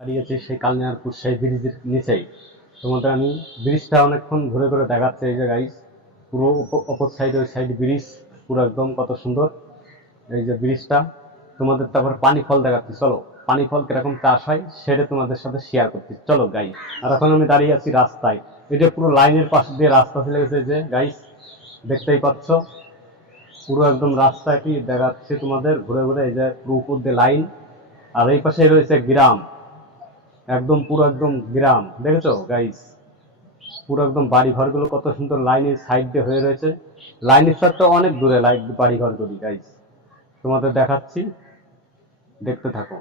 দাঁড়িয়েছি সেই কালনারপুর সেই ব্রিজের নিচেই। তোমাদের আমি ব্রিজটা অনেকক্ষণ ঘুরে ঘুরে দেখাচ্ছি। এই যে গাইস, পুরো অপর সাইড ওই সাইড ব্রিজ, পুরো একদম কত সুন্দর এই যে ব্রিজটা। তোমাদের তারপর পানি ফল দেখাচ্ছি, চলো পানি ফল কিরকম চাষ হয় সেটা তোমাদের সাথে শেয়ার করছি, চলো গাইস। আর এখন আমি দাঁড়িয়ে আছি রাস্তায়, এটা পুরো লাইনের পাশ দিয়ে রাস্তা চলে গেছে যে গাইস, দেখতেই পাচ্ছ পুরো একদম রাস্তাটি দেখাচ্ছে তোমাদের ঘুরে ঘুরে। এই যে পুরো উপর দিয়ে লাইন, আর এই পাশে রয়েছে গ্রাম, একদম পুরো একদম গ্রাম, দেখেছো গাইস? পুরো একদম বাড়ি ঘরগুলো কত সুন্দর লাইনের সাইড দিয়ে হয়ে রয়েছে। লাইনের সাথে অনেক দূরে বাড়ি ঘরগুলি গাইস, তোমাদের দেখাচ্ছি, দেখতে থাকো।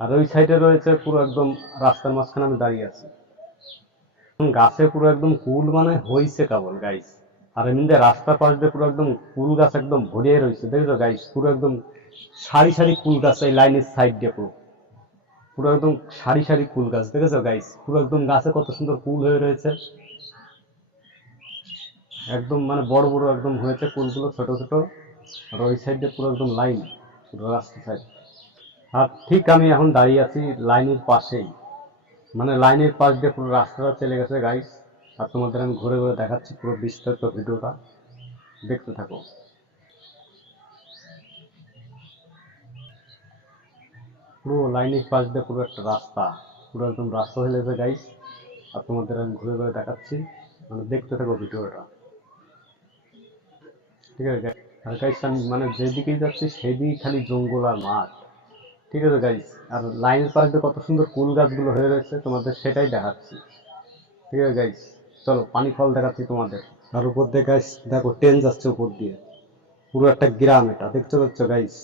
আর ওই সাইডে রয়েছে পুরো একদম রাস্তার মাঝখানে আমি দাঁড়িয়ে আছি। গাছে পুরো একদম কুল মানে হইছে কেবল গাইস। আর এমনি রাস্তার পাশ দিয়ে পুরো একদম কুল গাছ একদম ভরিয়ে রয়েছে, দেখেছো গাইস? পুরো একদম সারি সারি কুল গাছ এই লাইনের সাইড দিয়ে, পুরো পুরো একদম সারি সারি কুল গাছ, দেখেছো গাইস? পুরো একদম গাছে কত সুন্দর কুল হয়ে রয়েছে, একদম মানে বড় বড় একদম হয়েছে কুলগুলো, ছোট ছোট। আর ওই সাইডে পুরো একদম লাইন, পুরো রাস্তা সাইড। আর ঠিক আমি এখন দাঁড়িয়ে আছি লাইনের পাশেই, মানে লাইনের পাশ দিয়ে পুরো রাস্তাটা চলে গেছে গাইস। আর তোমাদের আমি ঘুরে ঘুরে দেখাচ্ছি পুরো বিস্তারিত ভিডিওটা, দেখতে থাকো। পুরো লাইনের পাশ দিয়ে পুরো একটা রাস্তা, পুরো একদম রাস্তা হয়ে গেছে গাইস। আর তোমাদের আমি ঘুরে ঘুরে দেখাচ্ছি, মানে দেখতে থাকো ভিডিওটা, ঠিক আছে? আর গাইস আমি মানে যেদিকেই যাচ্ছি সেদিকেই খালি জঙ্গল আর মাঠ, ঠিক আছে গাইস? আর লাইনের পাশ দিয়ে কত সুন্দর কুল গাছগুলো হয়ে রয়েছে, তোমাদের সেটাই দেখাচ্ছি, ঠিক আছে গাইস? চলো পানি ফল দেখাচ্ছি তোমাদের। আর উপর দিয়ে গাইস দেখো ট্রেন যাচ্ছে উপর দিয়ে, পুরো একটা গ্রাম এটা, দেখতে পাচ্ছ গাইস?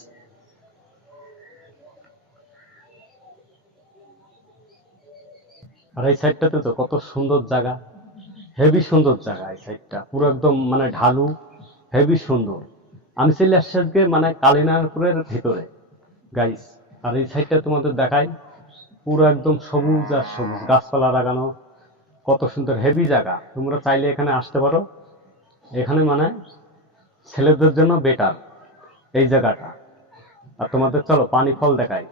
আর এই সাইডটাতে তো কত সুন্দর জায়গা, হেভি সুন্দর জায়গা এই সাইডটা, পুরো একদম মানে ঢালু, হেভি সুন্দর। আমি চলে আসছি আজকে মানে কালিনারপুরের ভিতরে গাইস। আর এই সাইডটা তোমাদের দেখাই, পুরো একদম সবুজ আর সবুজ, গাছপালা লাগানো, কত সুন্দর হেভি জায়গা। তোমরা চাইলে এখানে আসতে পারো, এখানে মানে ছেলেদের জন্য বেটার এই জায়গাটা। আর তোমাদের চলো পানি ফল দেখাই,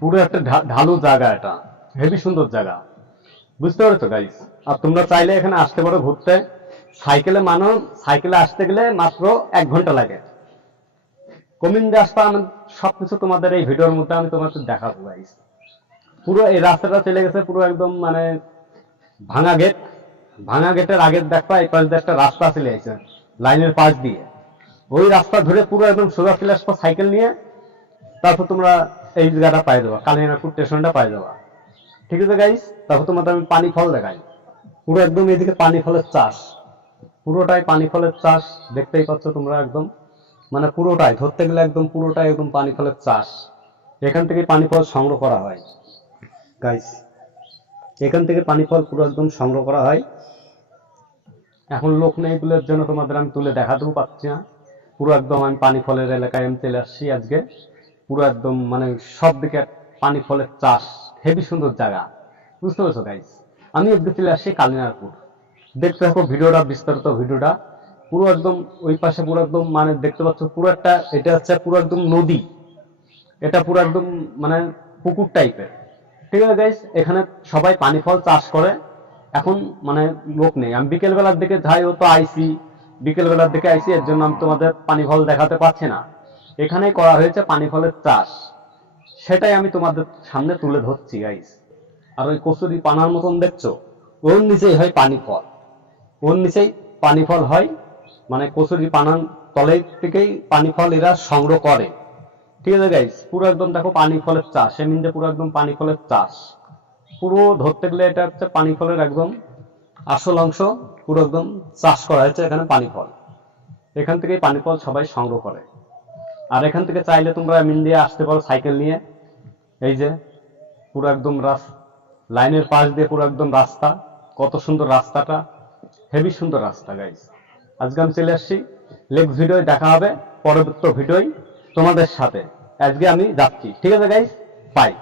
পুরো একটা ঢালু জায়গা, এটা হেভি সুন্দর জায়গা, বুঝতে পারছো গাইস? আর তোমরা চাইলে এখানে আসতে পারো ঘুরতে, সাইকেলে মানো, সাইকেলে আসতে গেলে মাত্র 1 ঘন্টা লাগে। কমিন্দে আসবা, আমি সবকিছু তোমাদের এই ভিডিওর মধ্যে আমি তোমাদের দেখাবো গাইস। পুরো এই রাস্তাটা চলে গেছে পুরো একদম মানে ভাঙা গেট, ভাঙা গেটের আগে দেখবা এই পাশ দিয়ে একটা রাস্তা চলে আসছে লাইনের পাশ দিয়ে, ওই রাস্তা ধরে পুরো একদম সোজা চলে আসবা সাইকেল নিয়ে, তারপর তোমরা এই জায়গাটা পাই যাবা, কালিনারপুর স্টেশনটা পাই যাবা, ঠিক আছে গাইস? তারপর তোমাদের আমি পানি ফল দেখাই, পুরো একদম এদিকে পানি ফলের চাষ, পুরোটাই পানি ফলের চাষ, দেখতেই পাচ্ছ তোমরা একদম মানে পুরোটাই ধরতে গেলে একদম পুরোটাই একদম পানি ফলের চাষ। এখান থেকে পানি ফল সংগ্রহ করা হয় গাইস, এখান থেকে পানি ফল পুরো একদম সংগ্রহ করা হয়। এখন লোক নেই এগুলোর জন্য তোমাদের আমি তুলে দেখাতেও পাচ্ছি না। পুরো একদম আমি পানি ফলের এলাকায় আমি চলে আসছি আজকে, পুরো একদম মানে সব দিকে পানি ফলের চাষ, হেভি সুন্দর জায়গা, বুঝতে পারছো গাইস? আমি আজকে চলে আসছি কালিনারপুর, দেখতে থাকো ভিডিওটা, বিস্তারিত ভিডিওটা। পুরো একদম ওই পাশে পুরো একদম মানে দেখতে পাচ্ছ পুরো একটা, এটা হচ্ছে পুরো একদম নদী, এটা পুরো একদম মানে পুকুর টাইপের, ঠিক আছে গাইস? এখানে সবাই পানি ফল চাষ করে। এখন মানে লোক নেই, আমি বিকেল বেলার দিকে যাই, ও তো আইসি বিকেল বেলার দিকে আইসি, এর জন্য আমি তোমাদের পানি ফল দেখাতে পারছি না। এখানেই করা হয়েছে পানি ফলের চাষ, সেটাই আমি তোমাদের সামনে তুলে ধরছি গাইস। আর ওই কচুরি পানার মতন দেখছো, ওর নিচেই হয় পানি ফল, ওর নিচেই পানি ফল হয়, মানে কচুরি পানার তলের থেকেই পানি ফল এরা সংগ্রহ করে, ঠিক আছে গাইস? পুরো একদম দেখো পানি ফলের চাষ, এমনিতে পুরো একদম পানি ফলের চাষ, পুরো ধরতে গেলে এটা হচ্ছে পানি ফলের একদম আসল অংশ, পুরো একদম চাষ করা হয়েছে এখানে পানি ফল, এখান থেকেই পানি ফল সবাই সংগ্রহ করে। আর এখান থেকে চাইলে তোমরা মিন দিয়ে আসতে পারো সাইকেল নিয়ে, এই যে পুরো একদম লাইনের পাশ দিয়ে পুরো একদম রাস্তা, কত সুন্দর রাস্তাটা, হেভি সুন্দর রাস্তা গাইস। আজকে আমি চলে আসছি, নেক্সট ভিডিও দেখা হবে পরবর্তী ভিডিও তোমাদের সাথে। আজকে আমি যাচ্ছি, ঠিক আছে গাইস? বাই।